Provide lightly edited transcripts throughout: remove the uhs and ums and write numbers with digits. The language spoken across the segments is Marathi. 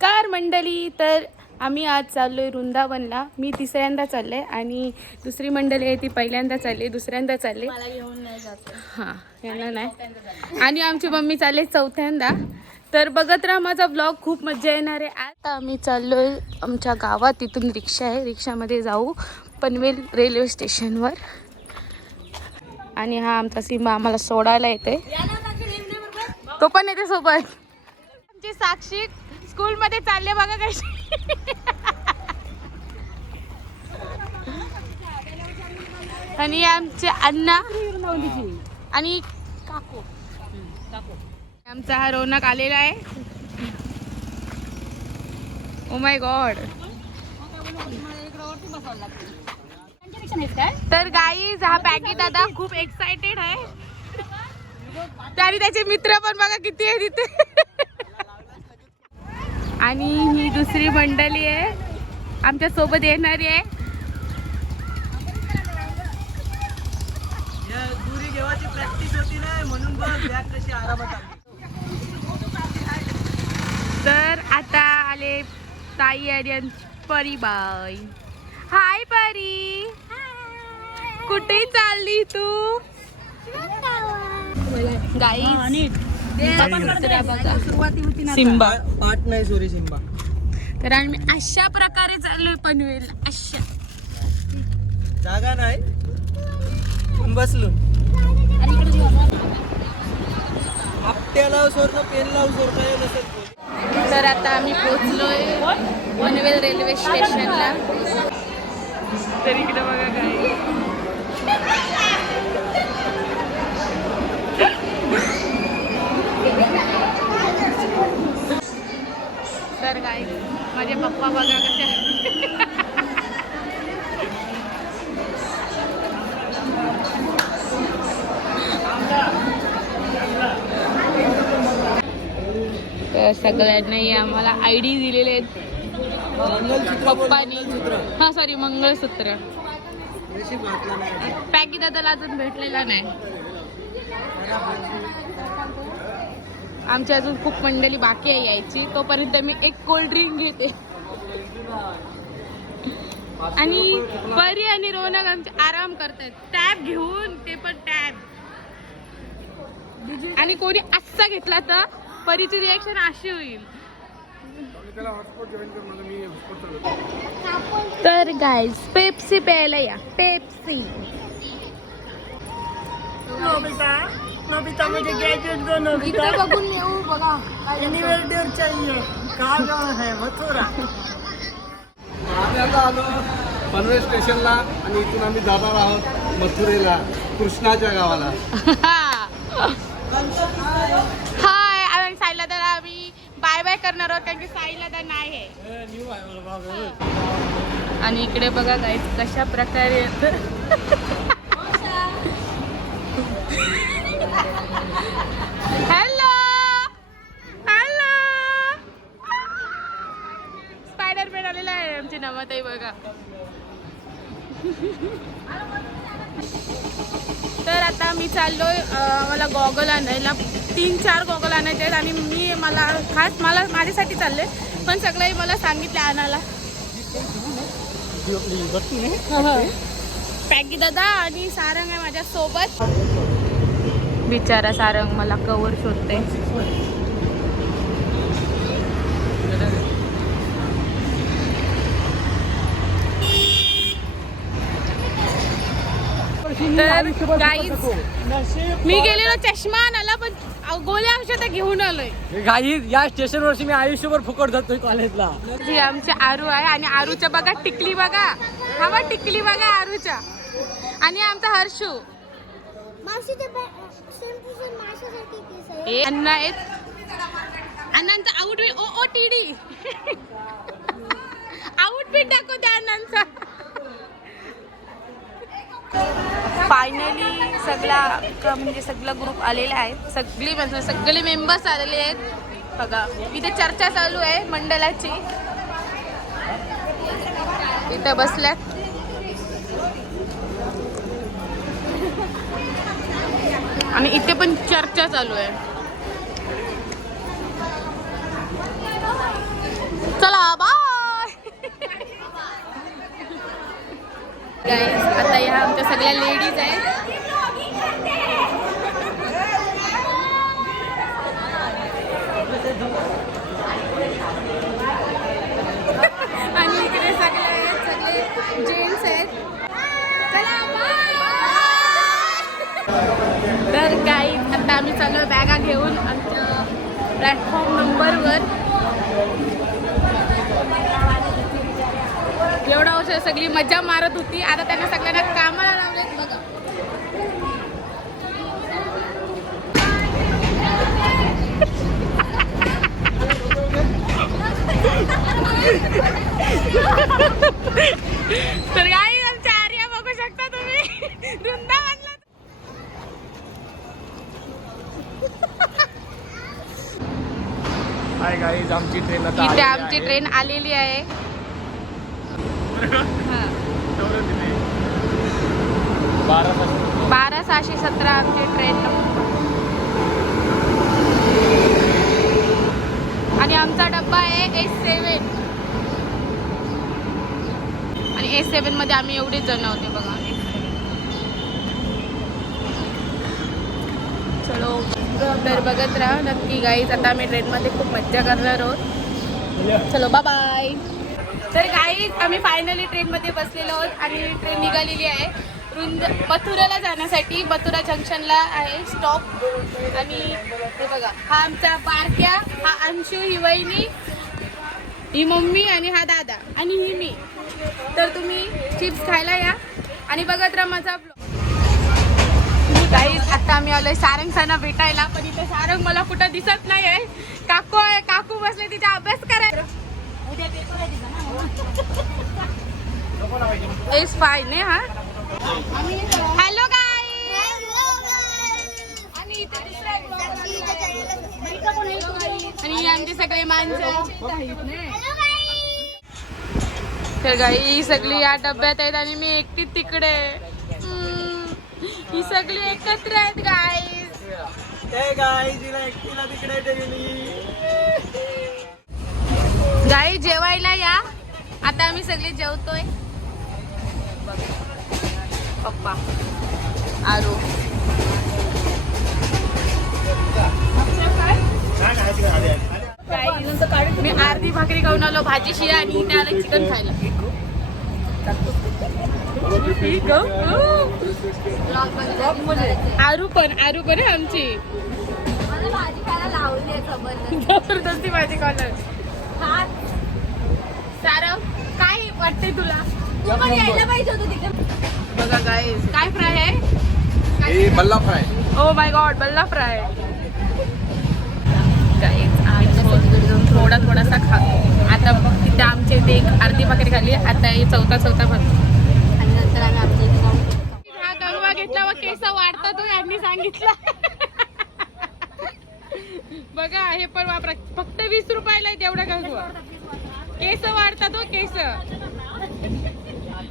नमस्कार मंडळी. तर आम्ही आज चाललो आहे वृंदावनला. मी तिसऱ्यांदा चालले आहे आणि दुसरी मंडळी आहे ती पहिल्यांदा चालली, दुसऱ्यांदा चालले. मला घेऊन नाही जात. हां, यांना नाही. आणि आमची मम्मी चालले चौथ्यांदा. तर बघत राहा माझा ब्लॉग, खूप मजा येणार आहे. आता आम्ही चाललो आहे आमच्या गावात. तिथून रिक्षा आहे, रिक्षामध्ये जाऊ पनवेल रेल्वे स्टेशनवर. आणि हा आमचा सिंबा आम्हाला सोडायला येते, तो पण येते सोबत. आमची साक्षी स्कूल मध्ये चालले बघा कशी. आणि आमचे अण्णा आणि काकू. आमचा हा रौनक आलेला आहे. Oh my God. तर गाईज हा पॅगी दादा खूप एक्साइटेड आहे. आणि त्याचे मित्र पण बघा किती आहे तिथे. आणि ही दुसरी मंडळी आहे आमच्या सोबत येणारी आहे. दुरी घेवायची प्रॅक्टिस होती ना, म्हणून बॅग कशी आरामात आली. तर आता आले ताई आणि परीबाई. हाय परी, कुठे चालली तू? गाई सिंबा पाठ नाही, सॉरी सिंबा. तर आम्ही अशा प्रकारे चाललोय पनवेल. अशा जागा नाही, बसलो. आपट्या लाव सोर पेन लाव सोर काय नसत. तर आता आम्ही पोहोचलोय पनवेल रेल्वे स्टेशनला. तर इकडे बघा गाई. तर गाई माझे पप्पा बघा कसे. तर सगळ्यांनाही आम्हाला आयडी दिलेले आहेत पप्पानी. हा सॉरी, मंगळसूत्र. पॅकी दादाला अजून भेटलेला नाही. आमची अजून खूप मंडळी बाकी आहे यायची. तोपर्यंत मी एक कोल्ड ड्रिंक घेते. आणि परी आणि रौनक आमचे आराम करतायत टॅब घेऊन, ते पण टॅब. आणि कोणी आजचा घेतला तर परीची रिएक्शन अशी होईल. तर गाईज पेप्सी प्यायला या. पेप्सी. नोबिता मुझे गैजेट दो. नोबिता बघून येऊ बघा. एनिवर्सरी चाहिए. कहाँ जाना है? मथुरा. आम्ही आता आलो पनवेल स्टेशनला आणि इथून आम्ही जाणार आहोत मथुरेला, कृष्णाच्या गावाला. हाय, आम्ही साईला तर आम्ही बाय बाय करणार आहोत कारण की साईला तर नाही आहे. आणि इकडे बघा गाईज कशा प्रकारे हॅलो हॅलो. स्पायडरमॅन आलेला आहे आमची नमताई बघा. तर आता मी चाललोय मला गॉगल आणायला. 3-4 गॉगल आणायचे आहेत आणि मला माझ्यासाठी चालले, पण सगळे मला सांगितले आणायला. पॅगी दादा आणि सारंग आहे माझ्या सोबत. बिचारा सारंग मला कवर शोधते. तर गाईज मी गेलेलो चष्मा आणायला, पण गोळ्या औषध घेऊन आलोय. गाईज या स्टेशनवरची मी आयुष्यभर फुकट जातोय कॉलेजला. जी आमचे आरू आहे आणि आरूच्या बघा टिकली बघा. हा बघा टिकली बघा आरूच्या. आणि आमचा हर्षू. अण्णा आहेत. अण्णांचा आउटफिट OOTD आउटफिट दाखवते अण्णांचा. फायनली म्हणजे सगळा ग्रुप आलेला आहे. सगळे मेंबर्स आलेले आहेत बघा. इथे चर्चा चालू आहे मंडळाची. इथे बसल्यात. आणि इथे पण चर्चा चालू आहे. चला बाय. गाईज आता ह्या आमच्या सगळ्या लेडीज आहेत. आणि इकडे सगळे जेंट्स आहेत. चला बाय. तर गाईज आता आम्ही सगळं बॅगा घेऊन आमच्या प्लॅटफॉर्म नंबरवर एवढा वर्ष सगळी मजा मारत होती. आता त्यांना सगळ्यांना कामाला लावलेत बघा. तर गाई आमच्या आर्या बघू शकता तुम्ही वृंदावनला. हाय गाईज, आमची ट्रेन इथे आमची ट्रेन आलेली आहे. 12,617 आमची ट्रेन आणि आमचा डब्बा आहे S7 आणि S7 मध्ये आम्ही एवढेच जण होते बघा. चलो तर बघत राहा नक्की गाईज. आता आम्ही ट्रेनमध्ये खूप मज्जा करणार आहोत. चलो बाय बाय. तर गाईज आम्ही फायनली ट्रेनमध्ये बसलेलो आहोत आणि ट्रेन निघालेली आहे मथुराला जाण्यासाठी. मथुरा जंक्शनला आहे स्टॉप. आणि हे बघा हा आमचा बारक्या, हा अंशू, ही वहिनी, ही मम्मी आणि हा दादा आणि ही मी. तर तुम्ही चिप्स खायला या आणि बघत राहा माझा ब्लॉग. गाईज आता आम्ही आलोय सारंग सणा भेटायला. पण इथे सारंग मला कुठं दिसत नाही आहे. काकू आहे, काकू बसले तिचा अभ्यास करायला. इज फाईन आहे हा. Hello guys. आणि आमचे सगळे माणसं. तर गाई सगळी या डब्यात आहेत आणि मी एकटी तिकडे. ही सगळी एकत्र आहेत गाईज. गाई जेवायला या. आता आम्ही सगळे जेवतोय. पप्पा, आरू, मी अर्धी भाकरी खाऊन आलो भाजी शिया आणि इथे आलं चिकन खायला. आरू पण आहे आमची. भाजी खायला लावली आहे जबरदस्ती भाजी खाणार. सारं काय वाटतंय तुला? तू पण यायला पाहिजे होतं तिथे. बघा गाईस काय फ्राय आहे? बल्ला फ्राय. ओ माय गॉड, बल्ला फ्राय. गाईस आम्ही थोडासा खातो. आता तिथे आमचे ते एक अर्धी भाकरी खाल्ली. आता हे चौथा भात. आणि नंतर आम्ही आमच्या इथे जाऊन हा गंगवा घेतला व केस वाढता तो यांनी सांगितलं. बघा हे पण वापरा. फक्त 20 रुपयाला आहे तेवढा गंगवा. केस वाढतात हो केस.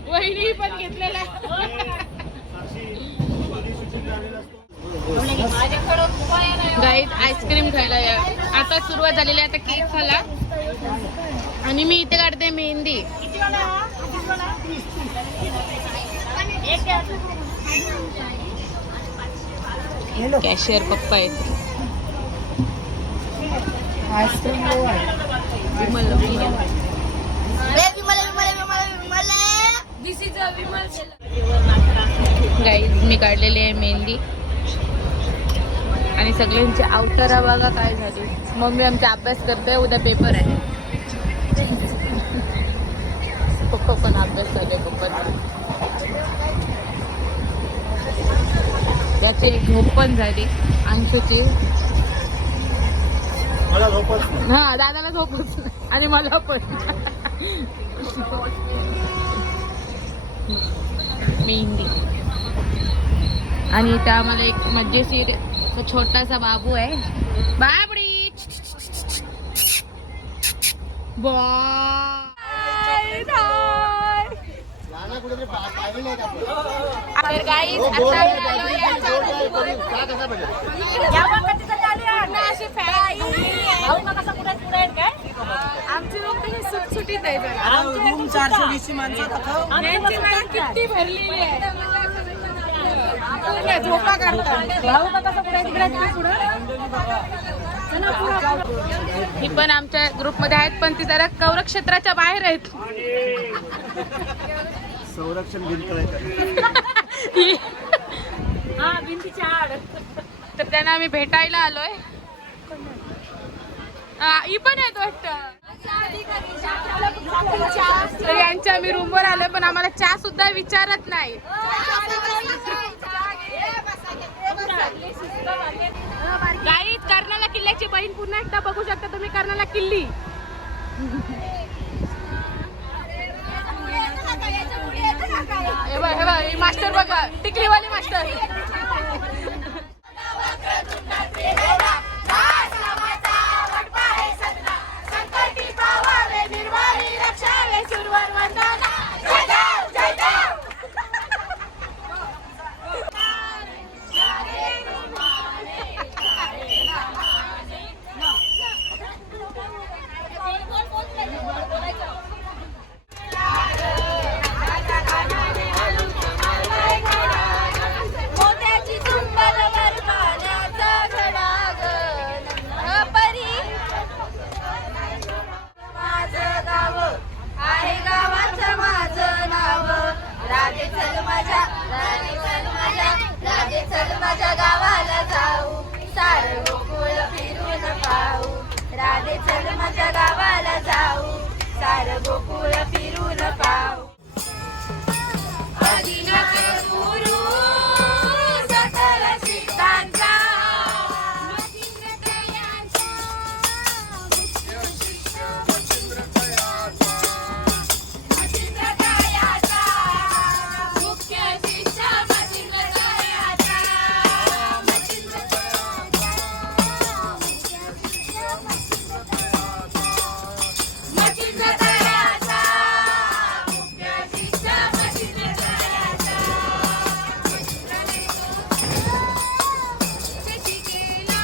वहिनी पण घेतलेला. गाईज आईस्क्रीम खायला या. आता सुरुवात झालेली आहे. आता केक खाला आणि मी इथे काढते मेहंदी. कॅशियर पप्पा आहेत. गाईज मी काढलेली आहे मेहंदी आणि सगळ्यांची अवतारा बघा काय झाली. मम्मी आमचा अभ्यास करते. उद्या पेपर आहे. पप्पा पण अभ्यास करते. पप्पाचा त्याची एक झोप पण झाली अंशूची. हा दादाला झोपच आणि मला पण. मेहंदी आणि इथं आम्हाला एक मजेशीर छोटासा बाबू आहे. बाबडी आमची लोक कशी सुटसुटीत आहे जरा. रूम 420 माणसं दाखव. यांची गाडी किती भरलेली आहे. पूर्ण झोपा करतात. ही पण आमच्या ग्रुपमध्ये आहेत, पण ती जरा कौरक्षेत्राच्या बाहेर आहेत. संरक्षण भिंत आहे. तर त्यांना आम्ही भेटायला आलोय. ही पण आहेत वाटतं. तर यांच्या आम्ही रूमवर आलोय, पण आम्हाला चहा सुद्धा विचारत नाही. गाईत कर्नाला किल्ल्याची बहीण पुन्हा एकदा बघू शकता तुम्ही. कर्नाला किल्ली हे बघ मास्टर बघा, टिकलीवाली मास्टर. माझ्या गावाला जाऊ, सारं गोकुळ फिरून पाहू. राधे चल माझ्या गावाला जाऊ, सारं गोकुळ फिरून पाहू. आदिनाथ गुरु सकल सिद्धांचा, मचिंद्र दयाचा, मचिंद्र दयाचा, मुख्य शिष्य मचिंद्र दयाचा, मचिंद्र दयाचा, मुख्य शिष्य मचिंद्र दयाचा. शशिकेला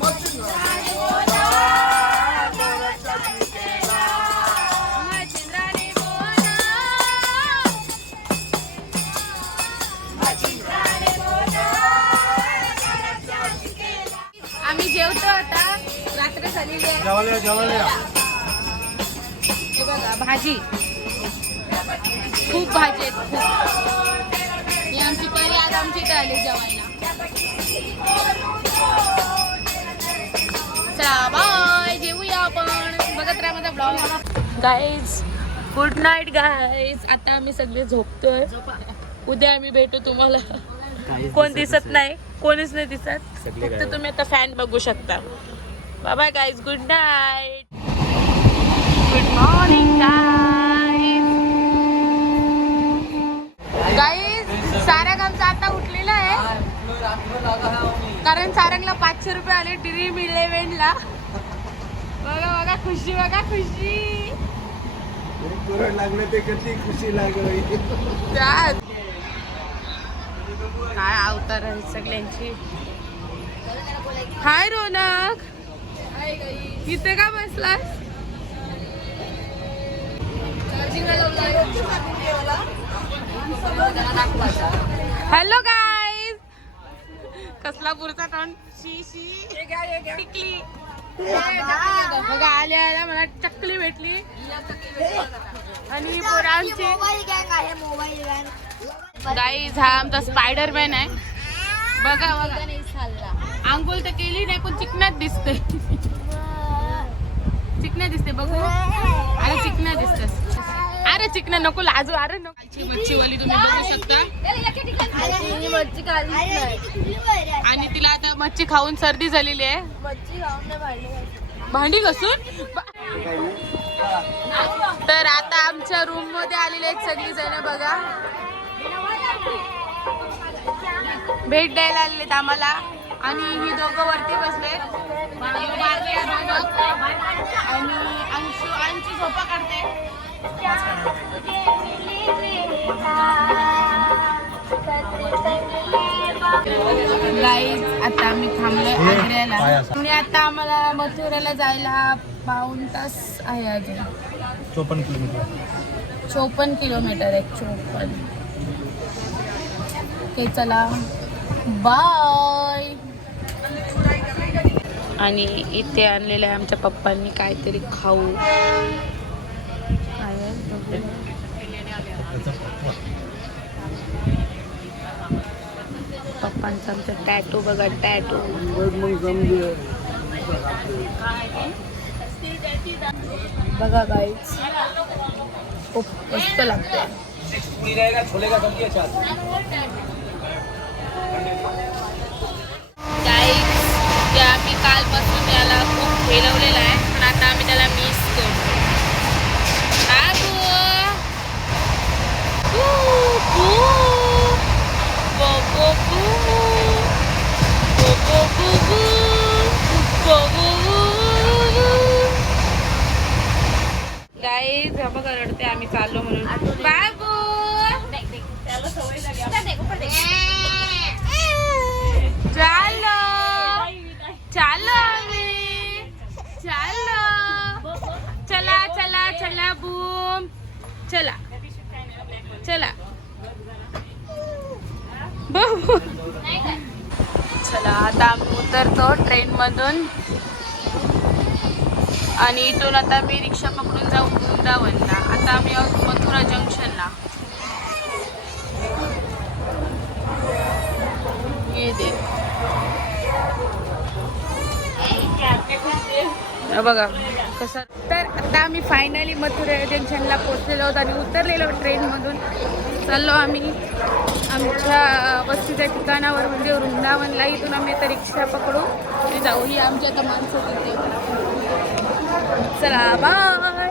मचिंद्राने बोला, मचिंद्राने बोला, मचिंद्राने बोला, शशिकेला. आम्ही जेवतो आता. रात्र झालेली आहे. जेवायला हे बघा भाजी, खूप भाजी आहेत खूप. ही आमची परी आज आमची इथे आली जेवायला. चला बाय, जेवूया आपण. बघत राहा माझा blog. Guys good night guys. आता आम्ही सगळे झोपतोय. उद्या आम्ही भेटू तुम्हाला. कोण दिसत नाही, कोणीच नाही दिसत. फक्त तुम्ही आता फॅन बघू शकता. Bye bye guys, good night. Good morning guys. Sarang आमचा आता उठलेला आहे, कारण सारंगला 500 रुपये आले ड्रीम इलेव्हनला. बघा बघा खुशी, बघा खुशी. करड लागले ते किती खुशी लागली. त्यात काय अवतार आहे सगळ्यांची. हाय रोनक, इथे का बसलास? Hello guys. कसला पुरचा तोंड. शी टिकली. बघा आल्या आल्या मला चकली भेटली. आणि पोरांची मोबाईल गँग आहे, मोबाईल गँग. गाईज हा आमचा स्पायडरमॅन आहे. बघा बघा, आंघोळ तर केली नाही पण चिकनात दिसते. चिकना दिसते बघू. अरे चिकना दिसते. अरे चिकना नको लाजू. अरे नको. मच्छीवाली तुम्ही बघू शकता. आणि तिला आता मच्छी खाऊन सर्दी झालेली आहे. भांडी घासून. तर आता आमच्या रूम मध्ये आलेले आहेत सगळी जण. बघा भेट द्यायला आलेत आम्हाला. आणि ही दोघं वरती बसले आणि अंशू झोपा काढते. गाईज आता आम्ही थांबलोय आग्र्याला. आणि आता आम्हाला मथुराला जायला पाऊण तास आहे अजून. 54 किलोमीटर. 54 किलोमीटर आहे. 54. ओके चला बाय. आणि इथे आणलेलं आहे आमच्या पप्पांनी काहीतरी खाऊ. काय आहे? पप्पांचा आमचा टॅटू बघा. टॅटू बघा गाईज. खूप मस्त लागते. गाईज ते आम्ही कालपासून याला खूप खेळवलेला आहे पण आता आम्ही त्याला मिस करतो. गाईज हा बघा रडते आम्ही चाललो म्हणून. बाबू चालो चालो आम्ही चालो. चला चला चला बूम. चला चला बाबू. चला आता आम्ही उतरतो ट्रेनमधून आणि इथून आता मी रिक्षा पकडून जाऊ वृंदावनला. आता आम्ही आहोत मथुरा जंक्शनला. ये दे बघा कसं. तर आता आम्ही फायनली मथुरा जंक्शनला पोहोचलेलो आहोत आणि उतरलेलो ट्रेनमधून. चाललो आम्ही आमच्या वस्तीच्या ठिकाणावर म्हणजे वृंदावनला. इथून आम्ही आता रिक्षा पकडू आणि जाऊ. ही आमची आता माणसं तिथे. चला बाय.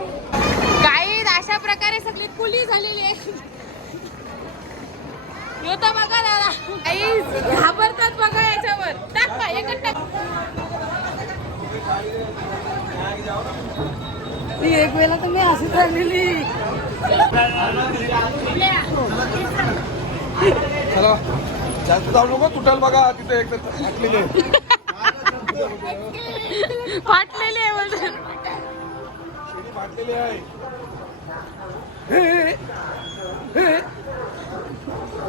काही अशा प्रकारे सगळी कुली झालेली आहे. होता बघा दादा काही घाबरतात बघा याच्यावर. टाक का एकच टाक. ती एक वेळेला तर मी अशीच राहिलेली. चला जास्त जाऊ नको तुटाल बघा तिथे एक फाटलेली आहे म्हणजे फाटलेली आहे.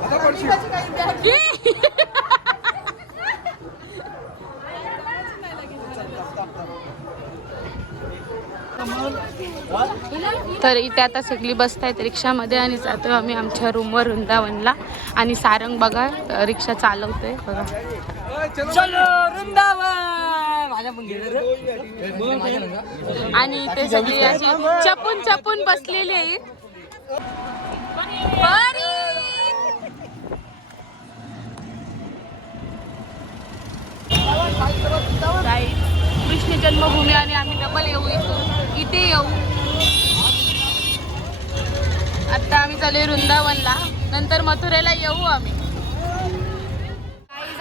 आता पडशील. तर इथे आता सगळी बसतायत रिक्षामध्ये आणि जातोय आम्ही आमच्या रूमवर वृंदावनला. आणि सारंग बघा रिक्षा चालवतोय बघा. आणि इथे सगळी अशी चपून चपून बसलेली आहे. कृष्ण जन्मभूमी आणि आम्ही डबल येऊ इथे येऊ. आता आम्ही चालू वृंदावनला. नंतर मथुरेला येऊ आम्ही.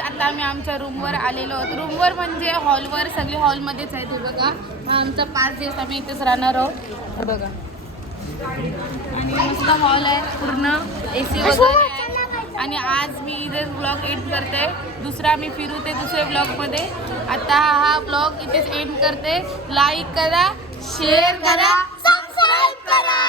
आता आम्ही आमच्या रूमवर आलेलो आहोत. रूमवर म्हणजे हॉलवर. सगळे हॉलमध्येच आहेत. बघा आमचा 5 दिवस आम्ही इथेच राहणार आहोत. बघा आणि मस्त हॉल आहे पूर्ण. AC वगैरे आहे. आणि आज मी इथेच ब्लॉग एंड करते. दुसरा मी फिरू ते दुसऱ्या ब्लॉगमध्ये. आता हा ब्लॉग इथेच एंड करते. लाईक करा, शेअर करा, सबस्क्राईब करा.